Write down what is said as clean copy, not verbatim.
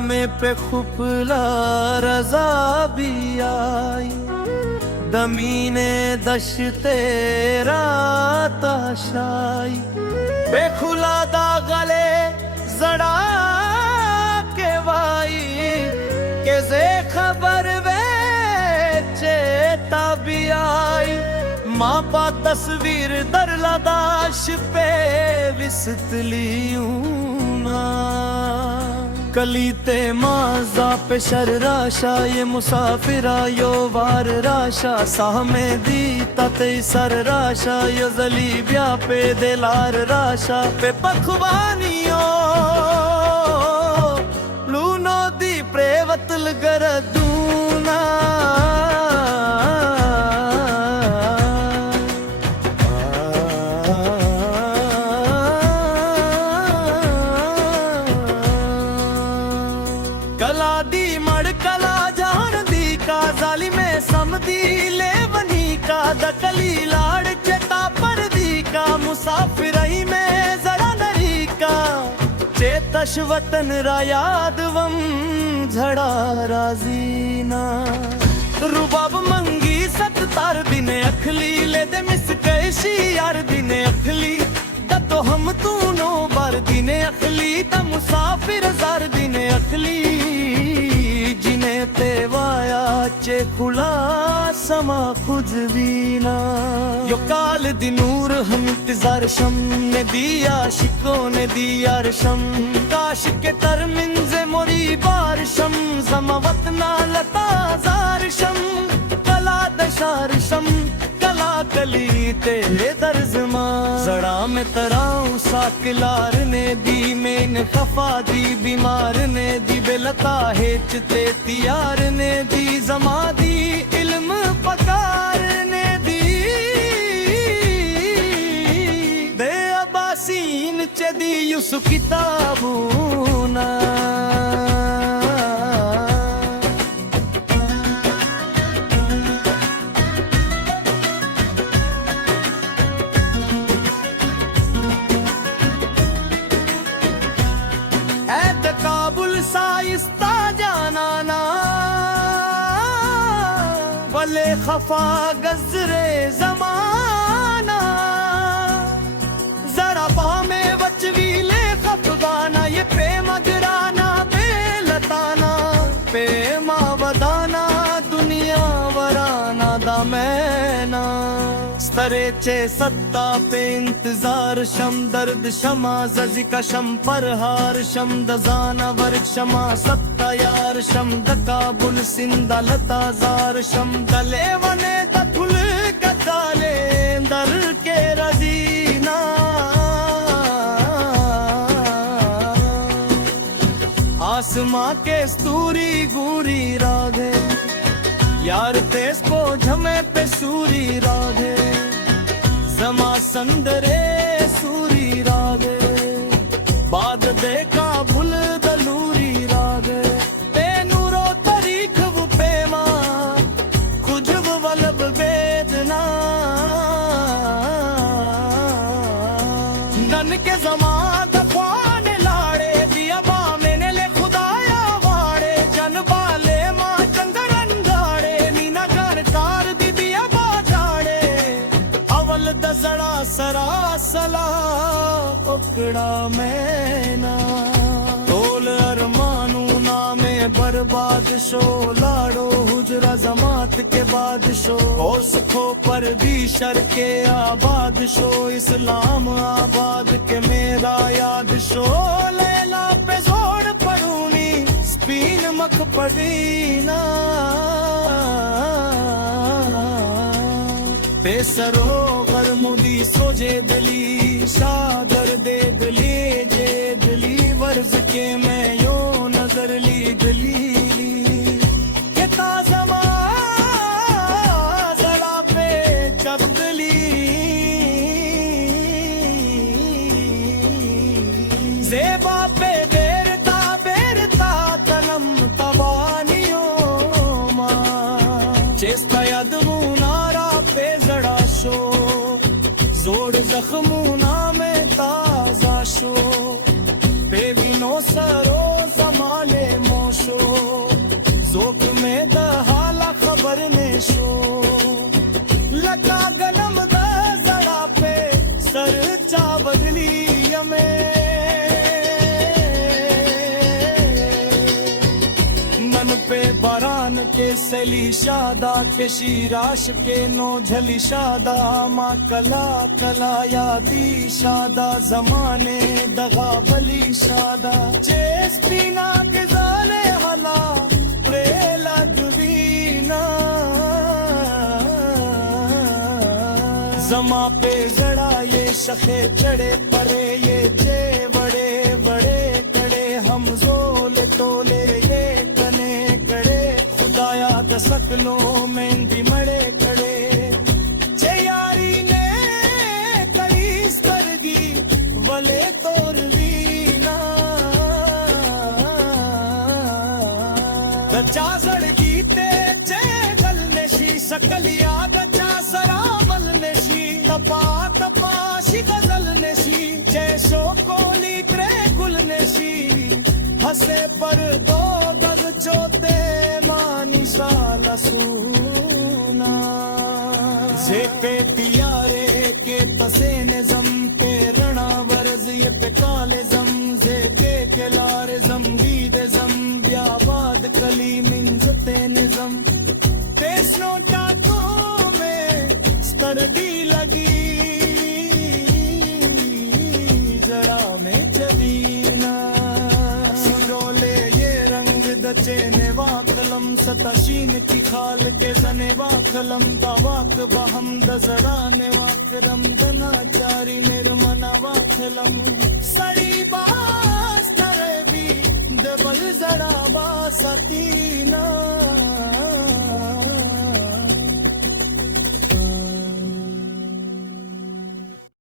में पे खुपला रजा भी आई, दमीने दशते राताशाई, बेखुला दा गले जड़ा के वाई, के जे खबर वे चेता भी आई, माँ पा तस्वीर दर लदाश पे विसतली ना, कलीते माजा पे शर राशा, ये मुसाफिरा यो वार राशा, साह में दी तते सर राशा, यो जली ब्या पे दिलार राशा, पे पखवानियो लूनो दी प्रेवतल गरदूना, कला दी मड़ कला जान दी का, जाली में समदी ले बनी का, दकली लाड़ चेता पर दी का, मुसाफिर ही में जरा नरी का, चेतश वतन रा यादवम झड़ा राजीना, रुबाब मंगी सत तार दिने अखली, ले दे मिस कैशी यार दिने अखली, तो हम तू नो बार दिने अखली, ता मुसाफिर जार दिने अखली, जिन्हें ते वाया चे खुला समा खुद बीना, यो काल दी नूर हम इंतजार शम ने दिया, शिकों ने दिया रशम, काश के तर मिंजे मोरी बार शम, जमावत ना लता जार शम, कला दशार शम, कला कली तेरे दर्जमा, जड़ा में तराऊं साकिलार ने दी, मेन खफा दी बीमार ने दी, बेलता हेच ते तियार ने दी, जमा दी इल्म पकार ने दी, दे अबासीन चे दी युसु किताबूना, साइस्ता जाना वले खफा गजरे जमाना, जरा पा में बचवी ले खफगाना, ये पे मगराना पे लताना, पे मावदाना दुनिया वराना दा मैना, स्तरे चे सत्ता पे इंतजार शम, दर्द शमा जजी का शम, परहार शम दजाना वर्ग शमा, सत्ता यार शम, दकाबुल सिंदा लता जार शम, दले वने दखुल कदाले दर के रजीना, आसमां के स्तूरी गूरी रागे, यार तेज को झमे पे सूरी रागे, जमा संदरे सूरी रागे, बाद देखा भूल दलूरी रागे, पे नूरो तरीख वो पेमा, खुजब वलब वेदना, नन के जमा दफाने लाड़े, दिया बा मैंने ले खुदाया वाड़े, जन बाले माँ चंगर अंगाड़े, नीना घर कार दी दिया बा जाड़े, अवल दजड़ा सरासला उकड़ा मैना, तोल अरमानू नामे बर्बाद शो, लाड़ो हुजरा जमात के बादशो, होश खो पर भी शर के आबाद शो, इस्लाम आबाद के मेरा याद शो, लैला पे जोड़ पड़ूनी स्पीन मख पड़ीना, बेसरो गरमुदी सोजे दिली, सागर दे दिली जे दिली, वर्ज के मैं यो नजर ली दलीली, के ताज़मा जड़ा पे चबदली, जेबा पे बेरता तलम तबानियो मां, चेस्ता यदमू नारा पे जड़ा शो, जोड़ जख्मू नामे ताजा शो, बेबीनो सरो जमाले मो दिशा बदली हमें मन पे बारान के सैली शादा के शीराश के नो झली शादा माँ कला कला यादी शादा जमाने दगा बली शादा चेस्टीना गजाले हला प्रेला दुवीना जमा पे जड़ा ये शखे चढ़े परे ये जे बड़े बड़े कड़े हम जोले तोले ये कने कड़े खुदाया दसकलो मेहंदी मड़े कड़े चे यारी ने करी स्वर्गी वले तोरवीना दचा सड़गी ते चे गलनेशी सकलिया दचा सरामल नेशी तपा तपा शी गजल नेशी जैसो कोली त्रे गुल नेशी हसे पर दो गज चोते मानी साला सूना जे पे तियारे के तसे निजम पे रणा वर्ज ये पे काले जम जे के लारे जम दीद जम ब्याबाद कली मिंजते निजम तेसनो टाटो में स्तरदी लगी जरा में जदीना सिरोले ये रंग दचे नेवा कलम सताशीन की खाल के जनेवा कलम दावाक बहम दजरा नेवा करम दनाचारी मेर मनावा कलम सड़ी बास तरबी दबल जरा बासती